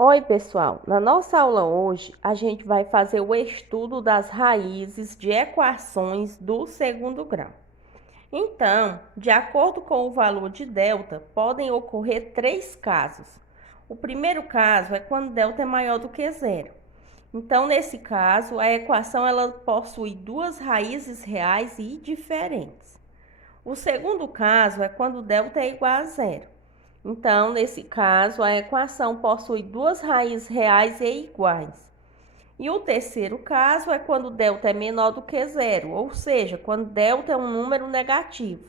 Oi, pessoal! Na nossa aula hoje, a gente vai fazer o estudo das raízes de equações do segundo grau. Então, de acordo com o valor de delta, podem ocorrer três casos. O primeiro caso é quando delta é maior do que zero. Então, nesse caso, a equação ela possui duas raízes reais e diferentes. O segundo caso é quando delta é igual a zero. Então, nesse caso, a equação possui duas raízes reais e iguais. E o terceiro caso é quando delta é menor do que zero, ou seja, quando delta é um número negativo.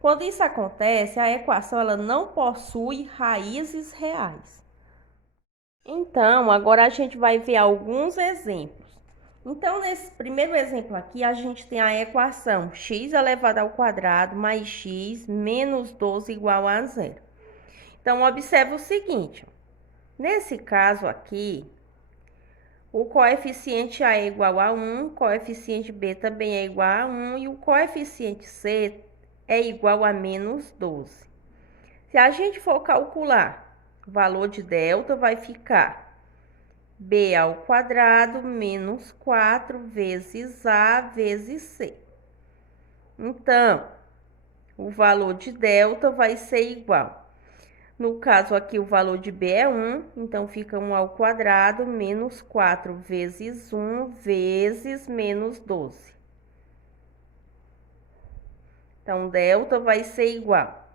Quando isso acontece, a equação ela não possui raízes reais. Então, agora a gente vai ver alguns exemplos. Então, nesse primeiro exemplo aqui, a gente tem a equação x elevado ao quadrado mais x menos 12 igual a zero. Então, observe o seguinte, nesse caso aqui, o coeficiente A é igual a 1, o coeficiente B também é igual a 1 e o coeficiente C é igual a menos 12. Se a gente for calcular o valor de delta, vai ficar B ao quadrado menos 4 vezes A vezes C. Então, o valor de delta vai ser igual. No caso aqui, o valor de B é 1, então fica 1 ao quadrado menos 4 vezes 1 vezes menos 12. Então, delta vai ser igual.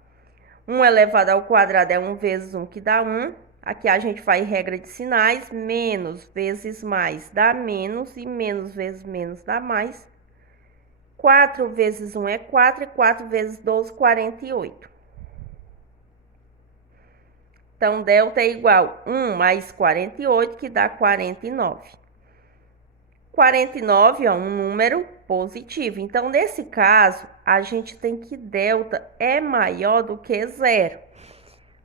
1 elevado ao quadrado é 1 vezes 1, que dá 1. Aqui a gente faz regra de sinais. Menos vezes mais dá menos e menos vezes menos dá mais. 4 vezes 1 é 4 e 4 vezes 12, 48. Então, delta é igual a 1 mais 48, que dá 49. 49 é um número positivo. Então, nesse caso, a gente tem que delta é maior do que zero.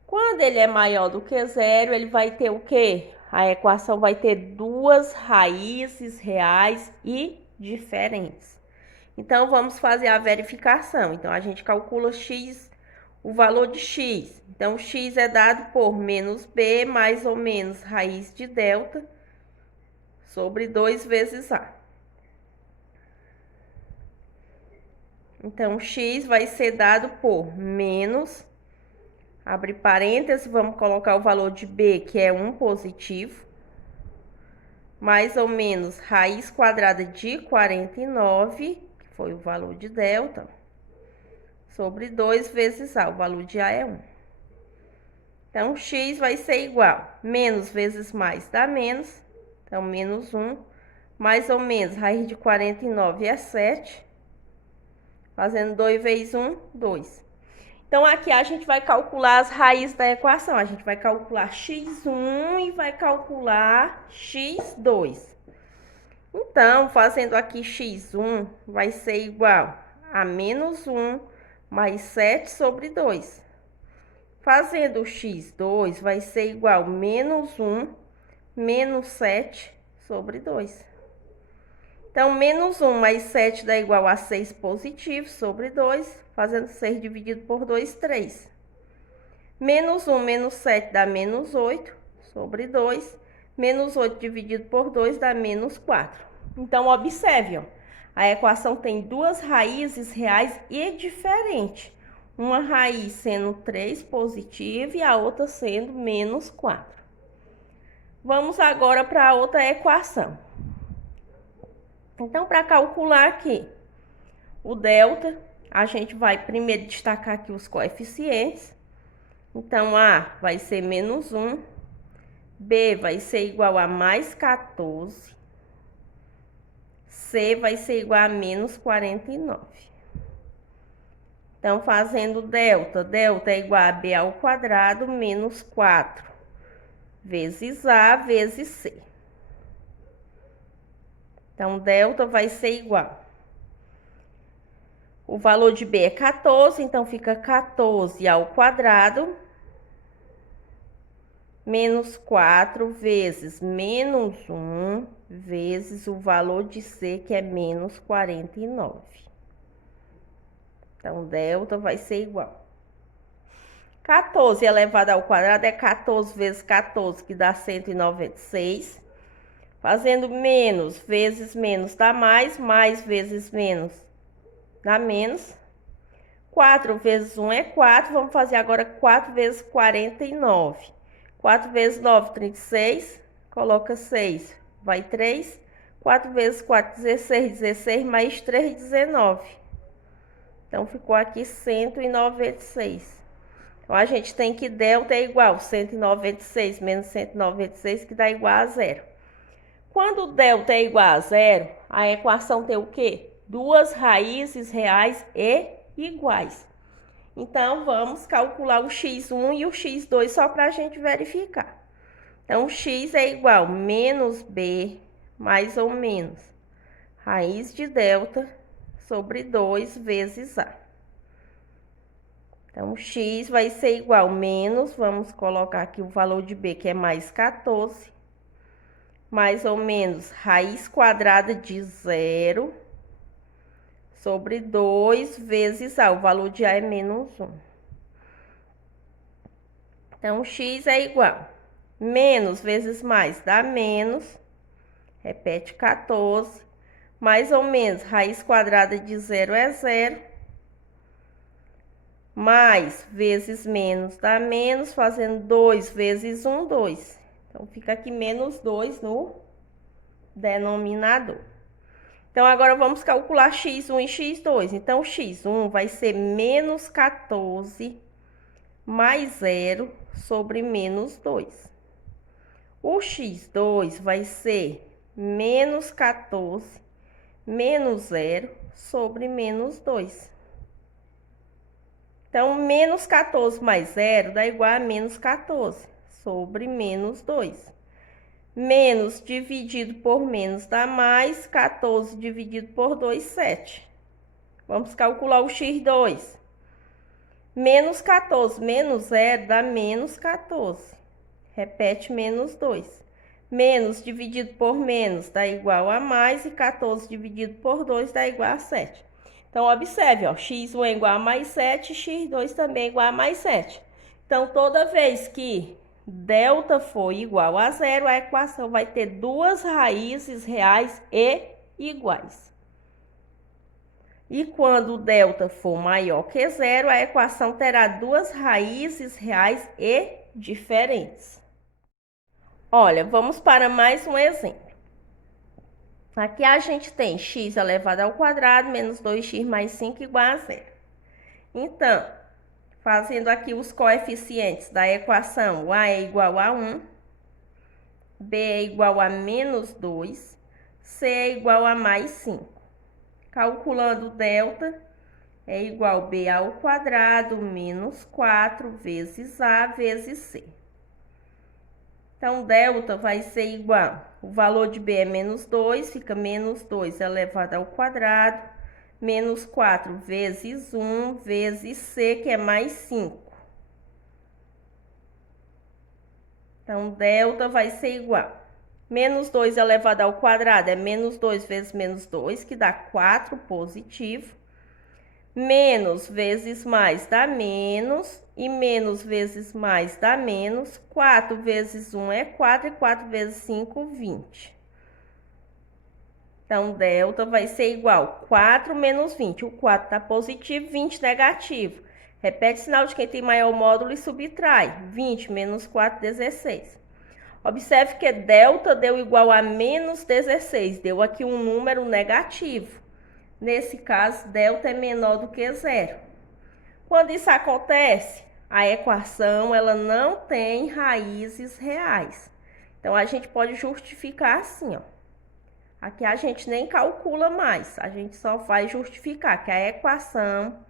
Quando ele é maior do que zero, ele vai ter o quê? A equação vai ter duas raízes reais e diferentes. Então, vamos fazer a verificação. Então, a gente calcula x, o valor de x. Então, x é dado por menos b mais ou menos raiz de delta sobre 2 vezes a. Então, x vai ser dado por menos, abre parênteses, vamos colocar o valor de b, que é 1 positivo, mais ou menos raiz quadrada de 49, que foi o valor de delta, sobre 2 vezes a, o valor de a é 1. Então, x vai ser igual, menos vezes mais dá menos, então menos 1, mais ou menos, raiz de 49 é 7, fazendo 2 vezes 1, 2. Então, aqui a gente vai calcular as raízes da equação, a gente vai calcular x1 e vai calcular x2. Então, fazendo aqui x1 vai ser igual a menos 1 mais 7 sobre 2. Fazendo x2 vai ser igual a menos 1 menos 7 sobre 2. Então, menos 1 mais 7 dá igual a 6 positivo sobre 2. Fazendo 6 dividido por 2, 3. Menos 1 menos 7 dá menos 8 sobre 2. Menos 8 dividido por 2 dá menos 4. Então, observe, ó, a equação tem duas raízes reais e diferentes. Uma raiz sendo 3 positiva e a outra sendo menos 4. Vamos agora para a outra equação. Então, para calcular aqui o delta, a gente vai primeiro destacar aqui os coeficientes. Então, A vai ser menos 1, B vai ser igual a mais 14, C vai ser igual a menos 49. Então, fazendo delta, delta é igual a B ao quadrado menos 4 vezes A vezes C. Então, delta vai ser igual. O valor de B é 14, então fica 14 ao quadrado menos 4 vezes menos 1 vezes o valor de C, que é menos 49. Então, delta vai ser igual. 14 elevado ao quadrado é 14 vezes 14, que dá 196. Fazendo menos vezes menos dá mais, mais vezes menos dá menos. 4 vezes 1 é 4, vamos fazer agora 4 vezes 49. 4 vezes 9, 36, coloca 6, vai 3. 4 vezes 4, 16, 16 mais 3, 19. Então, ficou aqui 196. Então, a gente tem que delta é igual 196 menos 196, que dá igual a zero. Quando o delta é igual a zero, a equação tem o quê? Duas raízes reais e iguais. Então, vamos calcular o x1 e o x2 só para a gente verificar. Então, x é igual a menos b mais ou menos raiz de delta sobre 2 vezes a. Então, x vai ser igual a menos, vamos colocar aqui o valor de b, que é mais 14, mais ou menos raiz quadrada de 0 sobre 2 vezes a. O valor de a é menos 1. Então, x é igual a menos vezes mais dá menos, repete 14, mais ou menos raiz quadrada de 0 é 0, mais vezes menos dá menos, fazendo 2 vezes 1, 2. Então, fica aqui menos 2 no denominador. Então, agora vamos calcular x1 e x2. Então, x1 vai ser menos 14 mais 0 sobre menos 2. O x2 vai ser menos 14 menos 0 sobre menos 2. Então, menos 14 mais 0 dá igual a menos 14 sobre menos 2. Menos dividido por menos dá mais, 14 dividido por 2, 7. Vamos calcular o x2. Menos 14 menos 0 dá menos 14. Repete menos 2. Menos dividido por menos dá igual a mais e 14 dividido por 2 dá igual a 7. Então, observe, ó, x1 é igual a mais 7, x2 também é igual a mais 7. Então, toda vez que delta for igual a zero, a equação vai ter duas raízes reais e iguais. E quando o delta for maior que zero, a equação terá duas raízes reais e diferentes. Olha, vamos para mais um exemplo. Aqui a gente tem x elevado ao quadrado menos 2x mais 5 igual a zero. Então, fazendo aqui os coeficientes da equação, a é igual a 1, b é igual a menos 2, c é igual a mais 5. Calculando delta, é igual a b ao quadrado menos 4 vezes a vezes c. Então, delta vai ser igual, o valor de b é menos 2, fica menos 2 elevado ao quadrado, menos 4 vezes 1 vezes c, que é mais 5. Então, delta vai ser igual, menos 2 elevado ao quadrado é menos 2 vezes menos 2, que dá 4 positivo. Menos vezes mais dá menos, e menos vezes mais dá menos. 4 vezes 1 é 4, e 4 vezes 5, 20. Então, delta vai ser igual 4 menos 20. O 4 está positivo, 20 negativo. Repete o sinal de quem tem maior módulo e subtrai. 20 menos 4, 16. Observe que delta deu igual a menos 16. Deu aqui um número negativo. Nesse caso, delta é menor do que zero. Quando isso acontece, a equação ela não tem raízes reais. Então, a gente pode justificar assim, ó. Aqui a gente nem calcula mais, a gente só vai justificar que a equação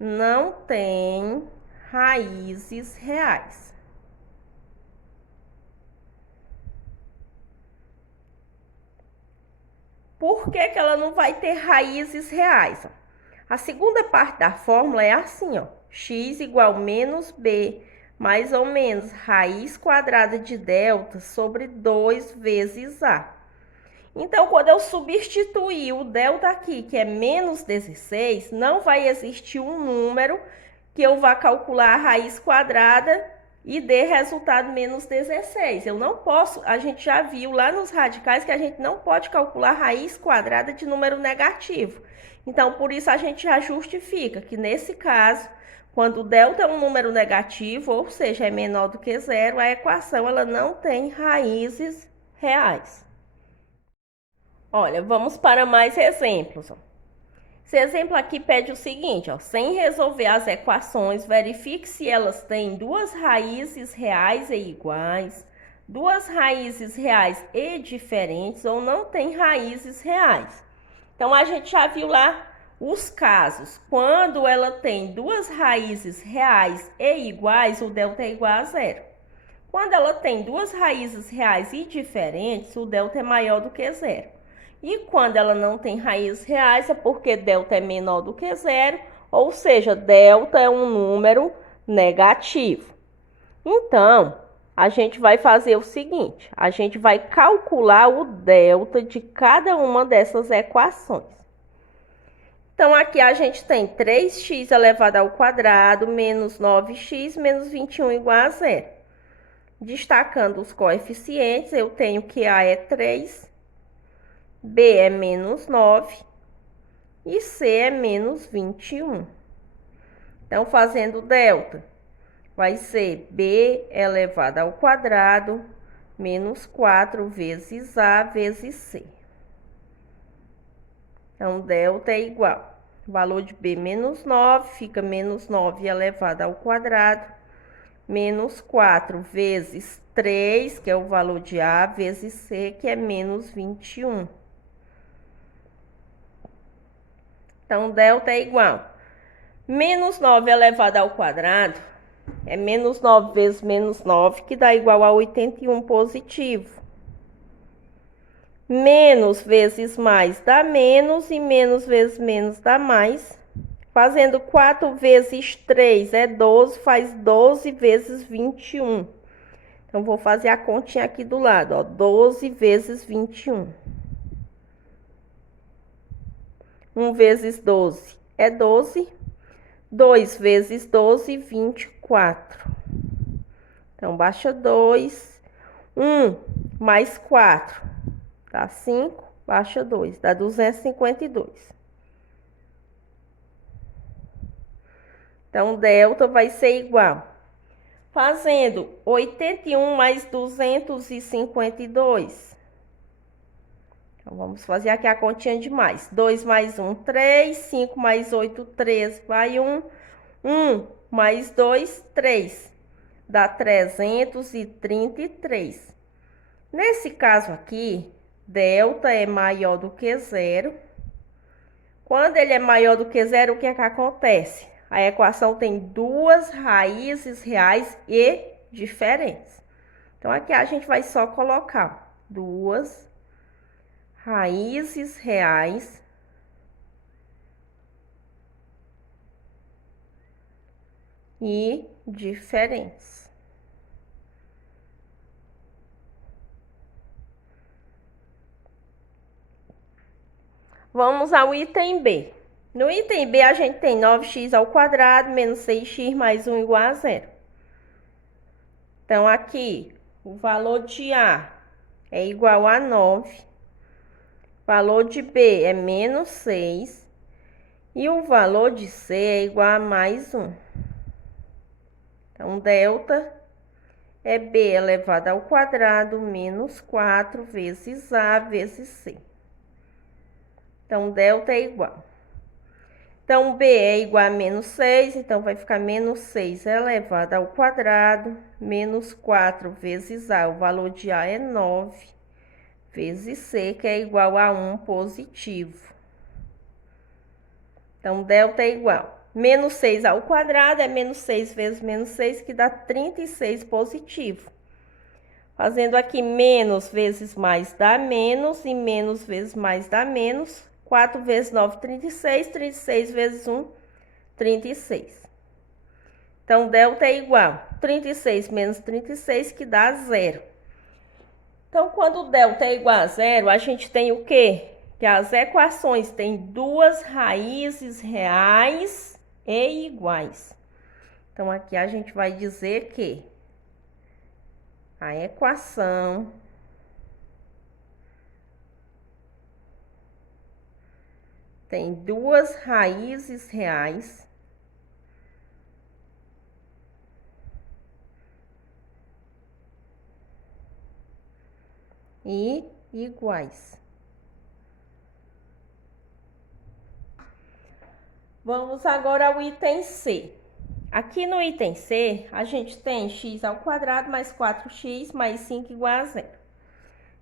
não tem raízes reais. Por que que ela não vai ter raízes reais? A segunda parte da fórmula é assim, ó. X igual menos b, mais ou menos raiz quadrada de delta sobre 2 vezes a. Então, quando eu substituir o delta aqui, que é menos 16, não vai existir um número que eu vá calcular a raiz quadrada e dê resultado menos 16. Eu não posso, a gente já viu lá nos radicais que a gente não pode calcular a raiz quadrada de número negativo. Então, por isso a gente já justifica que nesse caso, quando o delta é um número negativo, ou seja, é menor do que zero, a equação ela não tem raízes reais. Olha, vamos para mais exemplos. Esse exemplo aqui pede o seguinte, sem resolver as equações, verifique se elas têm duas raízes reais e iguais, duas raízes reais e diferentes ou não tem raízes reais. Então, a gente já viu lá os casos. Quando ela tem duas raízes reais e iguais, o delta é igual a zero. Quando ela tem duas raízes reais e diferentes, o delta é maior do que zero. E quando ela não tem raízes reais, é porque delta é menor do que zero, ou seja, delta é um número negativo. Então, a gente vai fazer o seguinte, a gente vai calcular o delta de cada uma dessas equações. Então, aqui a gente tem 3x elevado ao quadrado menos 9x menos 21 igual a zero. Destacando os coeficientes, eu tenho que A é 3, B é menos 9 e C é menos 21. Então, fazendo delta, vai ser B elevado ao quadrado menos 4 vezes A vezes C. Então, delta é igual. O valor de B menos 9, fica menos 9 elevado ao quadrado, menos 4 vezes 3, que é o valor de A, vezes C, que é menos 21. Então, delta é igual. Menos 9 elevado ao quadrado é menos 9 vezes menos 9, que dá igual a 81 positivo. Menos vezes mais dá menos, e menos vezes menos dá mais. Fazendo 4 vezes 3 é 12, faz 12 vezes 21. Então, vou fazer a continha aqui do lado, 12 vezes 21. 1 vezes 12 é 12. 2 vezes 12, 24. Então, baixa 2. 1 mais 4 dá 5, baixa 2, dá 252. Então, delta vai ser igual. Fazendo 81 mais 252. Então, vamos fazer aqui a continha de mais. 2 mais 1, 3. 5 mais 8, 13. Vai 1. 1 mais 2, 3. Dá 333. Nesse caso aqui, delta é maior do que zero. Quando ele é maior do que zero, o que é que acontece? A equação tem duas raízes reais e diferentes. Então, aqui a gente vai só colocar duas raízes reais e diferentes. Vamos ao item B. No item B, a gente tem 9x ao quadrado menos 6x mais 1 igual a zero. Então, aqui, o valor de A é igual a 9. O valor de B é menos 6. E o valor de C é igual a mais 1. Então, delta é B elevado ao quadrado menos 4 vezes A vezes C. Então, delta é igual. Então, B é igual a menos 6, então vai ficar menos 6 elevado ao quadrado, menos 4 vezes A, o valor de A é 9, vezes C, que é igual a 1 positivo. Então, delta é igual. Menos 6 ao quadrado é menos 6 vezes menos 6, que dá 36 positivo. Fazendo aqui menos vezes mais dá menos, e menos vezes mais dá menos. 4 vezes 9, 36. 36 vezes 1, 36. Então, delta é igual. 36 menos 36, que dá zero. Então, quando o delta é igual a zero, a gente tem o quê? Que as equações têm duas raízes reais e iguais. Então, aqui a gente vai dizer que a equação tem duas raízes reais e iguais. Vamos agora ao item C. Aqui no item C, a gente tem x ao quadrado mais 4x mais 5 igual a 0.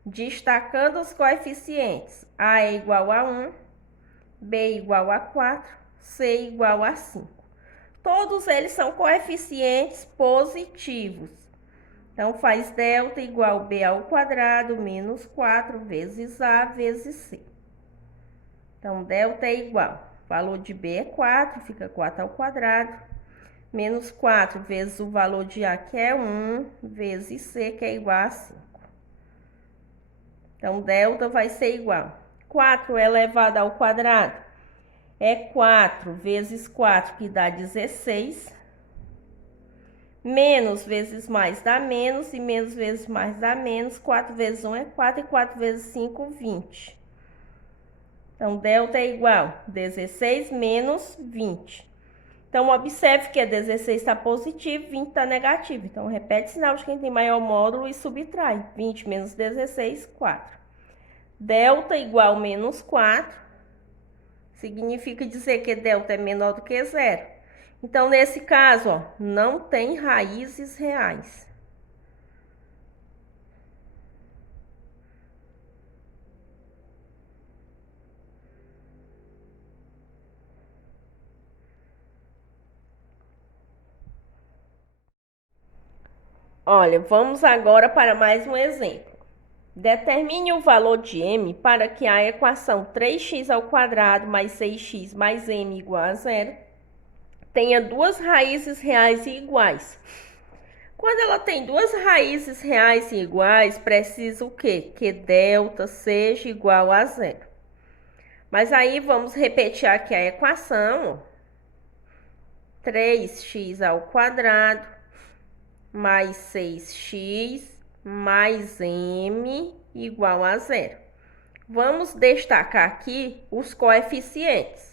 Destacando os coeficientes, a é igual a 1, b igual a 4, c igual a 5. Todos eles são coeficientes positivos. Então, faz delta igual a b ao quadrado menos 4 vezes a vezes c. Então, delta é igual, o valor de b é 4, fica 4 ao quadrado, menos 4 vezes o valor de a, que é 1, vezes c, que é igual a 5. Então, delta vai ser igual. 4 elevado ao quadrado é 4 vezes 4, que dá 16. Menos vezes mais dá menos, e menos vezes mais dá menos. 4 vezes 1 é 4, e 4 vezes 5, 20. Então, delta é igual 16 menos 20. Então, observe que 16 está positivo, 20 está negativo. Então, repete o sinal de quem tem maior módulo e subtrai. 20 menos 16, 4. Delta igual menos 4, significa dizer que delta é menor do que 0. Então, nesse caso, ó, não tem raízes reais. Olha, vamos agora para mais um exemplo. Determine o valor de m para que a equação 3x ao quadrado mais 6x mais m igual a 0 tenha duas raízes reais e iguais. Quando ela tem duas raízes reais e iguais, precisa o quê? Que delta seja igual a 0. Mas aí vamos repetir aqui a equação. 3x ao quadrado mais 6x mais m igual a 0. Vamos destacar aqui os coeficientes.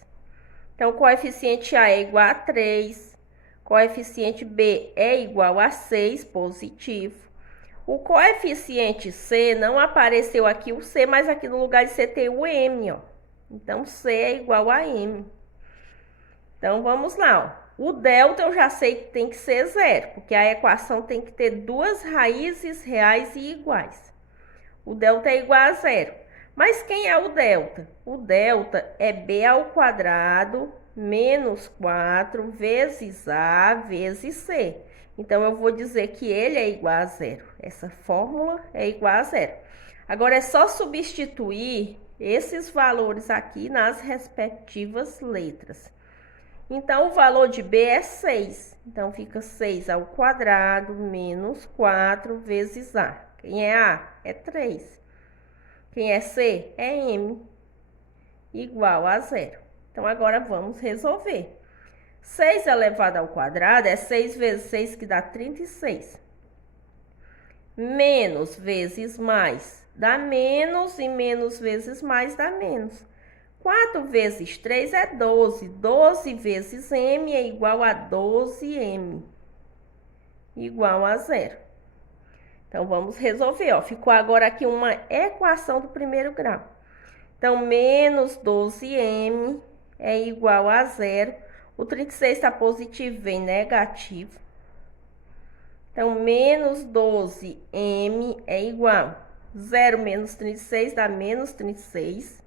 Então, o coeficiente A é igual a 3, coeficiente B é igual a 6, positivo. O coeficiente C, não apareceu aqui o C, mas aqui no lugar de C tem o M, ó. Então, C é igual a M. Então, vamos lá, ó. O delta eu já sei que tem que ser 0, porque a equação tem que ter duas raízes reais e iguais. O delta é igual a 0. Mas quem é o delta? O delta é b ao quadrado menos 4 vezes a vezes c. Então, eu vou dizer que ele é igual a 0. Essa fórmula é igual a 0. Agora, é só substituir esses valores aqui nas respectivas letras. Então, o valor de b é 6. Então, fica 6 ao quadrado menos 4 vezes a. Quem é a? É 3. Quem é c? É m. Igual a 0. Então, agora vamos resolver. 6 elevado ao quadrado é 6 vezes 6, que dá 36. Menos vezes mais dá menos, e menos vezes mais dá menos. 4 vezes 3 é 12. 12 vezes m é igual a 12m. Igual a 0. Então, vamos resolver, ó. Ficou agora aqui uma equação do primeiro grau. Então, menos 12m é igual a 0. O 36 está positivo, vem negativo. Então, menos 12m é igual. 0 menos 36 dá menos 36.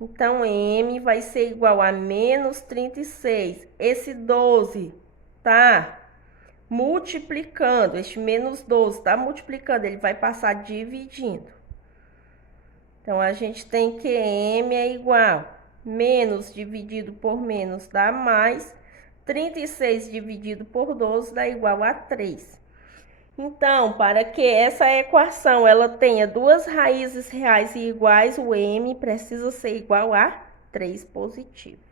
Então, m vai ser igual a menos 36. Esse 12 tá multiplicando, este menos 12 tá multiplicando, ele vai passar dividindo. Então, a gente tem que m é igual, menos dividido por menos dá mais, 36 dividido por 12 dá igual a 3. Então, para que essa equação ela tenha duas raízes reais e iguais, o m precisa ser igual a 3 positivo.